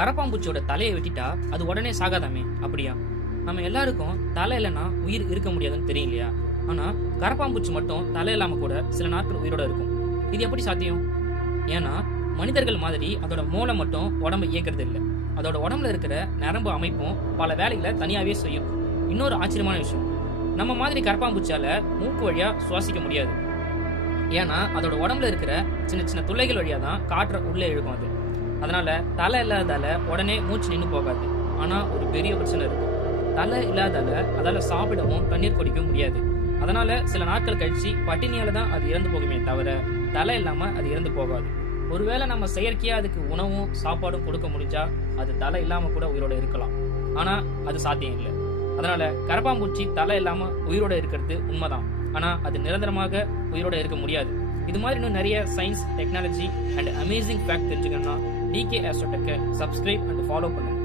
கரப்பாம்பூச்சியோட தலையை வெட்டிட்டா அது உடனே சாகாதாமே, அப்படியா? நம்ம எல்லாருக்கும் தலை இல்லைன்னா உயிர் இருக்க முடியாதுன்னு தெரியும் இல்லையா? ஆனா கரப்பாம்பூச்சி மட்டும் தலை இல்லாம கூட சில நாட்கள் உயிரோட இருக்கும். இது எப்படி சாத்தியம்? ஏன்னா மனிதர்கள் மாதிரி அதோட மூளை மட்டும் உடம்பு இயக்கிறது இல்லை. அதோட உடம்புல இருக்கிற நரம்பு அமைப்பும் பல வேலைகளை தனியாவே செய்யும். இன்னொரு ஆச்சரியமான விஷயம், நம்ம மாதிரி கரப்பாம்பூச்சியால மூக்கு வழியா சுவாசிக்க முடியாது. ஏன்னா அதோட உடம்புல இருக்கிற சின்ன சின்ன துளைகள் வழியா தான் காற்றை உள்ளே இழுக்கும் அது. அதனால தலை இல்லாதால உடனே மூச்சு நின்று போகாது. ஆனா ஒரு பெரிய பிரச்சனை இருக்கு. தலை இல்லாதால அதால சாப்பிடவும் தண்ணீர் குடிக்கவும் முடியாது. அதனால சில நாட்கள் கழிச்சு பட்டினியால தான் அது இறந்து போகுமே தவிர தலை இல்லாம அது இறந்து போகாது. ஒருவேளை நம்ம செயற்கையா அதுக்கு உணவும் சாப்பாடும் கொடுக்க முடிஞ்சா அது தலை இல்லாம கூட உயிரோட இருக்கலாம். ஆனா அது சாத்தியம் இல்லை. அதனால கரப்பாம்பூச்சி தலை இல்லாம உயிரோட இருக்கிறது உண்மைதான். ஆனா அது நிரந்தரமாக உயிரோட இருக்க முடியாது. இது மாதிரி இன்னும் நிறைய science, technology and amazing fact தெரிஞ்சுக்கணும்னா டிகே ஆஸ்ட்ரோடெக்கை சப்ஸ்கிரைப் அண்ட் ஃபாலோ பண்ணுங்க.